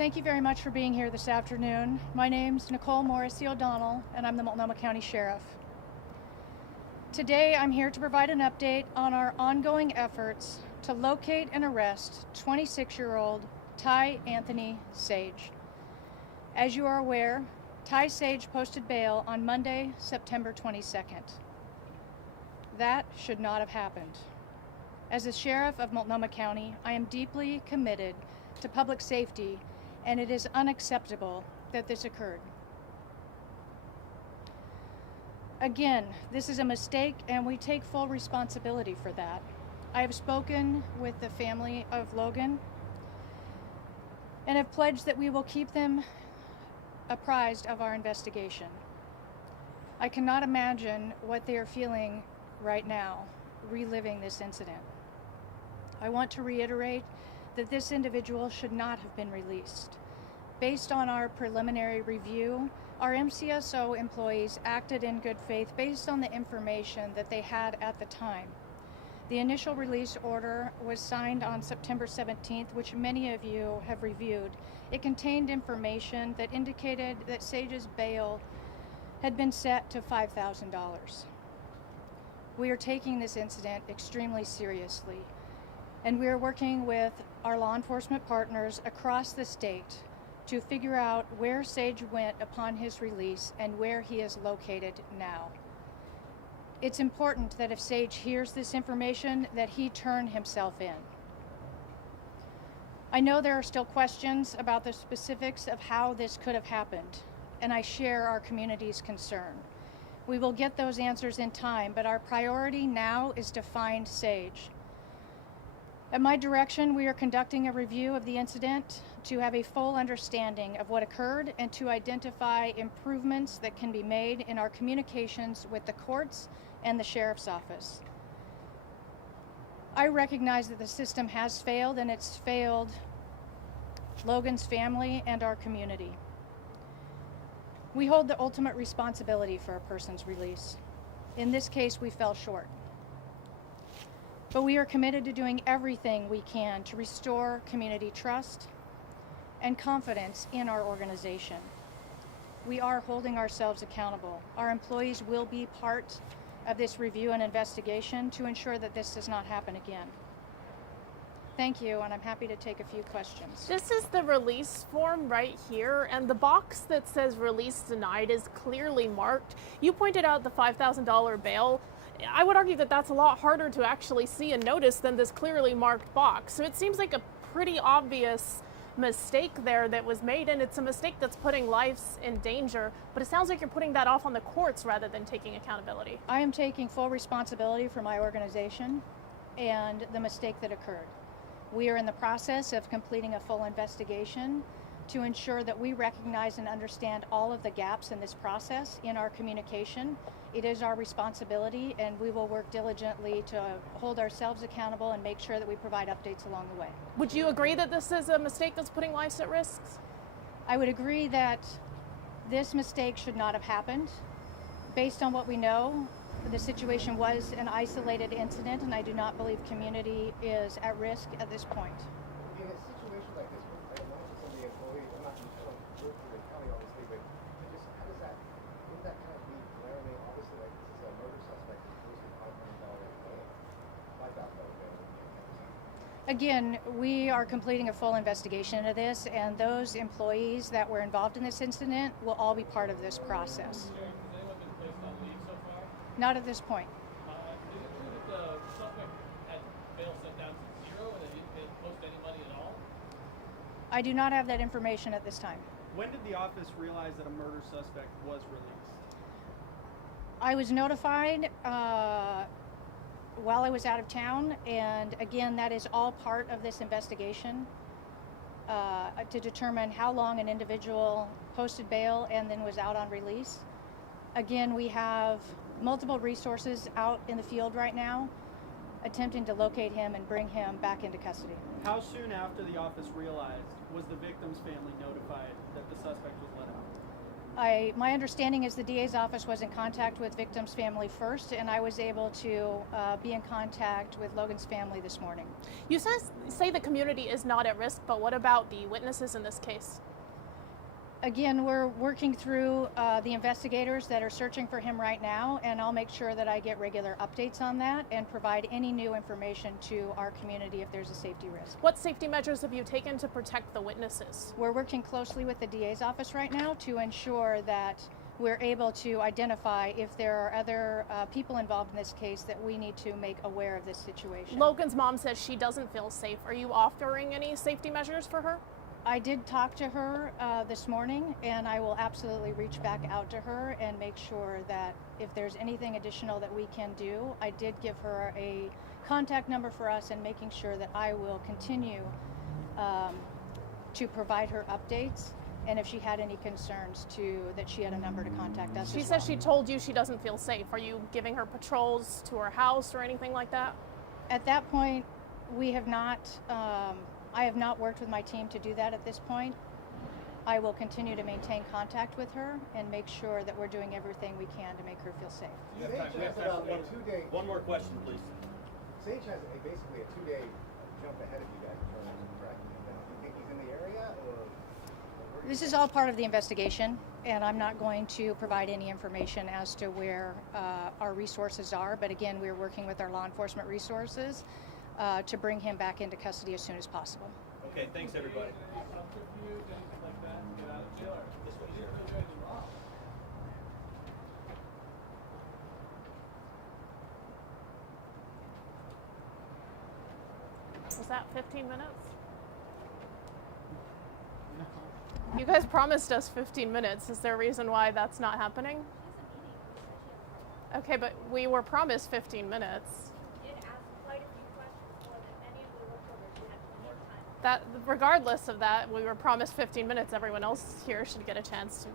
Thank you very much for being here this afternoon. My name's Nicole Morrissey O'Donnell, and I'm the Multnomah County Sheriff. Today, I'm here to provide an update on our ongoing efforts to locate and arrest 26-year-old Ty Anthony Sage. As you are aware, Ty Sage posted bail on Monday, September 22nd. That should not have happened. As the Sheriff of Multnomah County, I am deeply committed to public safety, and it is unacceptable that this occurred. Again, this is a mistake, and we take full responsibility for that. I have spoken with the family of Logan and have pledged that we will keep them apprised of our investigation. I cannot imagine what they are feeling right now, reliving this incident. I want to reiterate that this individual should not have been released. Based on our preliminary review, our MCSO employees acted in good faith based on the information that they had at the time. The initial release order was signed on September 17th, which many of you have reviewed. It contained information that indicated that Sage's bail had been set to $5,000. We are taking this incident extremely seriously, and we are working with our law enforcement partners across the state to figure out where Sage went upon his release and where he is located now. It's important that if Sage hears this information, that he turn himself in. I know there are still questions about the specifics of how this could have happened, and I share our community's concern. We will get those answers in time, but our priority now is to find Sage. At my direction, we are conducting a review of the incident to have a full understanding of what occurred and to identify improvements that can be made in our communications with the courts and the sheriff's office. I recognize that the system has failed, and it's failed Logan's family and our community. We hold the ultimate responsibility for a person's release. In this case, we fell short. But we are committed to doing everything we can to restore community trust and confidence in our organization. We are holding ourselves accountable. Our employees will be part of this review and investigation to ensure that this does not happen again. Thank you, and I'm happy to take a few questions. This is the release form right here, and the box that says release denied is clearly marked. You pointed out the $5,000 bail. I would argue that that's a lot harder to actually see and notice than this clearly marked box. So it seems like a pretty obvious mistake there that was made, and it's a mistake that's putting lives in danger, but it sounds like you're putting that off on the courts rather than taking accountability. I am taking full responsibility for my organization and the mistake that occurred. We are in the process of completing a full investigation to ensure that we recognize and understand all of the gaps in this process in our communication. It is our responsibility, and we will work diligently to hold ourselves accountable and make sure that we provide updates along the way. Would you agree that this is a mistake that's putting lives at risk? I would agree that this mistake should not have happened. Based on what we know, the situation was an isolated incident, and I do not believe community is at risk at this point. In a situation like this, I know for some of the employees, I'm not going to work for the county, obviously, but just how does that, wouldn't that kind of be glaringly, obviously, like this is a murder suspect who's posted $500 bail, $5,000 bail. Again, we are completing a full investigation of this, and those employees that were involved in this incident will all be part of this process. Has anyone been placed on leave so far? Not at this point. Is it true that the suspect had bail set down to zero and they didn't post any money at all? I do not have that information at this time. When did the office realize that a murder suspect was released? I was notified while I was out of town, and again, that is all part of this investigation to determine how long an individual posted bail and then was out on release. Again, we have multiple resources out in the field right now attempting to locate him and bring him back into custody. How soon after the office realized was the victim's family notified that the suspect was let out? My understanding is the DA's office was in contact with victim's family first, and I was able to be in contact with Logan's family this morning. You say the community is not at risk, but what about the witnesses in this case? Again, we're working through the investigators that are searching for him right now, and I'll make sure that I get regular updates on that and provide any new information to our community if there's a safety risk. What safety measures have you taken to protect the witnesses? We're working closely with the DA's office right now to ensure that we're able to identify if there are other people involved in this case that we need to make aware of this situation. Logan's mom says she doesn't feel safe. Are you offering any safety measures for her? I did talk to her this morning, and I will absolutely reach back out to her and make sure that if there's anything additional that we can do. I did give her a contact number for us, and making sure that I will continue to provide her updates, and if she had any concerns that she had a number to contact us. She as says well. she told you she doesn't feel safe. Are you giving her patrols to her house or anything like that? At that point, we have not. I have not worked with my team to do that at this point. I will continue to maintain contact with her and make sure that we're doing everything we can to make her feel safe. Sage has about a 2-day. One more question, please. Sage has basically a 2-day jump ahead of you guys in terms of correct. Now, do you think he's in the area or? This is all part of the investigation, and I'm not going to provide any information as to where our resources are. But again, we're working with our law enforcement resources to bring him back into custody as soon as possible. Okay, thanks everybody. Subterfuge, anything like that, to get out of jail, or This one he here. didn't do anything wrong. Was that 15 minutes? You guys promised us 15 minutes. Is there a reason why that's not happening? Okay, but we were promised 15 minutes. Did ask quite a few questions more than many of the reporters. You had plenty of time. That, regardless of that, we were promised 15 minutes. Everyone else here should get a chance to